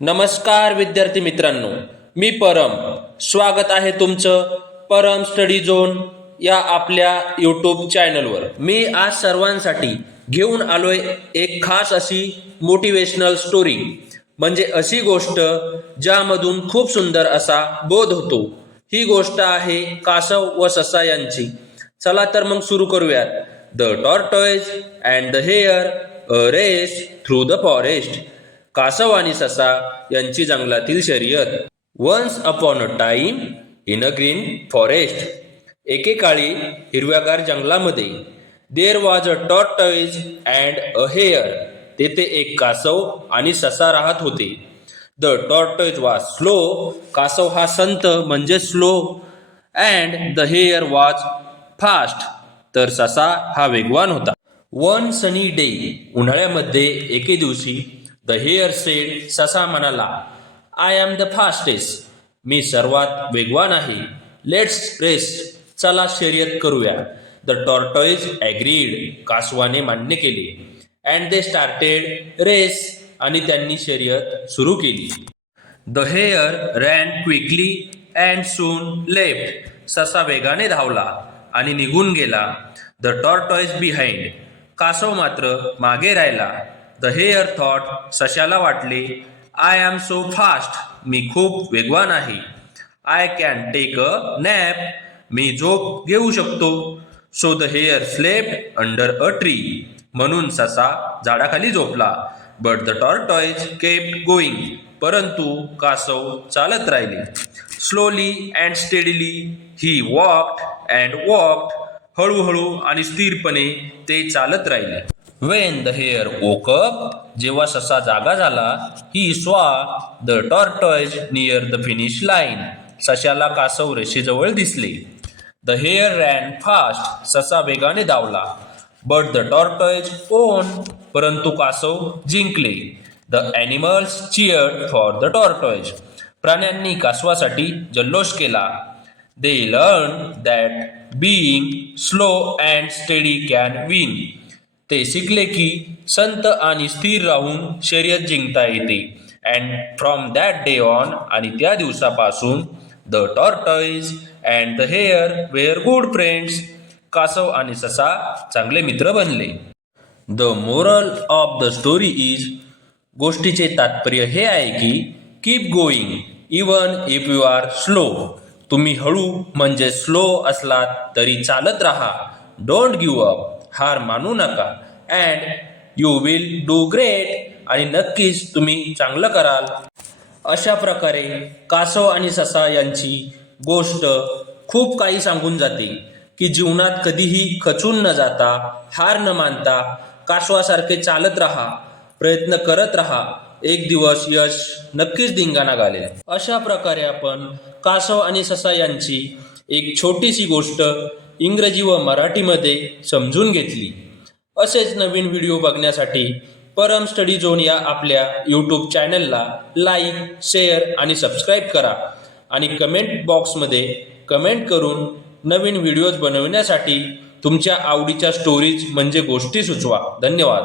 नमस्कार विद्यार्थी मित्रांनो, मी परम. स्वागत आहे तुमचं परम स्टडी झोन या आपल्या यूट्यूब चॅनलवर. मी आज सर्वांसाठी घेऊन आलोय एक खास अशी मोटिवेशनल स्टोरी, म्हणजे अशी गोष्ट ज्यामधून खूप सुंदर असा बोध होतो. ही गोष्ट आहे कासव व ससा यांची. चला तर मग सुरू करूयात. The tortoise and the hare, a race through the forest. कासव आणि ससा यांची जंगलातील शर्यत. Once upon a time in a green forest. एकेकाळी हिरव्यागार जंगलामध्ये. There was a tortoise and a hare. तेथे एक कासव आणि ससा राहत होते. The tortoise was slow. कासव हा संत म्हणजे slow. And the hare was fast. तर ससा हा वेगवान होता. One sunny day. उन्हाळ्यामध्ये एके दिवशी द हेअर सेड. ससा म्हणाला, आय एम द फास्टेस्ट. मी सर्वात वेगवान आहे. Let's race. चला शर्यत करूया. The tortoise agreed. कासवाने मान्य केले. And they started race. आणि त्यांनी शर्यत सुरू केली. The hare ran quickly and soon left. ससा वेगाने धावला आणि निघून गेला. The tortoise behind. कासव मात्र मागे राहिला. The hare thought. सशाला वाटले, आय एम सो फास्ट. मी खूप वेगवान आहे. I can take a nap. मी झोप घेऊ शकतो. So the hare slept under a tree. म्हणून ससा झाडाखाली झोपला. But the tortoise kept going. परंतु कासव चालत राहिले. Slowly and steadily he walked and walked. हळूहळू आणि स्थिरपणे ते चालत राहिले. When the hare woke up. जेव्हा ससा जागा झाला. He saw the tortoise near the finish line. सशाला कासव रेषेजवळ दिसले. The hare ran fast. ससा वेगाने धावला. But the tortoise on. परंतु कासव जिंकले. The animals cheered for the tortoise. प्राण्यांनी कासवासाठी जल्लोष केला. They learn that being slow and steady can win. ते शिकले की संत आणि स्थिर राहून शर्यत जिंकता येते. And from that day on. आणि त्या दिवसापासून the tortoise and the hare were good friends. कासव आणि ससा चांगले मित्र बनले. The moral of the story is. गोष्टीचे तात्पर्य हे आहे की keep going even if you are slow. तुम्ही हळू म्हणजे स्लो असलात तरी चालत राहा. Don't give up. हार मानू नका. And you will do great. आणि नक्कीच तुम्ही चांगलं कराल. अशा प्रकारे कासव आणि ससा यांची गोष्ट खूप काही सांगून जाते की जीवनात कधीही खचून न जाता, हार न मानता कासवासारखे चालत राहा, प्रयत्न करत राहा. एक दिवस यश नक्कीच धिंगाणा घालेल. अशा प्रकारे आपण कासव आणि ससा यांची एक छोटीशी गोष्ट इंग्रजी व मराठीमध्ये समजून घेतली. असेच नवीन व्हिडिओ बघण्यासाठी परम स्टडी झोन या आपल्या यूट्यूब चॅनलला लाईक, शेअर आणि सबस्क्राईब करा. आणि कमेंट बॉक्समध्ये कमेंट करून नवीन व्हिडिओज बनवण्यासाठी तुमच्या आवडीच्या स्टोरीज म्हणजे गोष्टी सुचवा. धन्यवाद.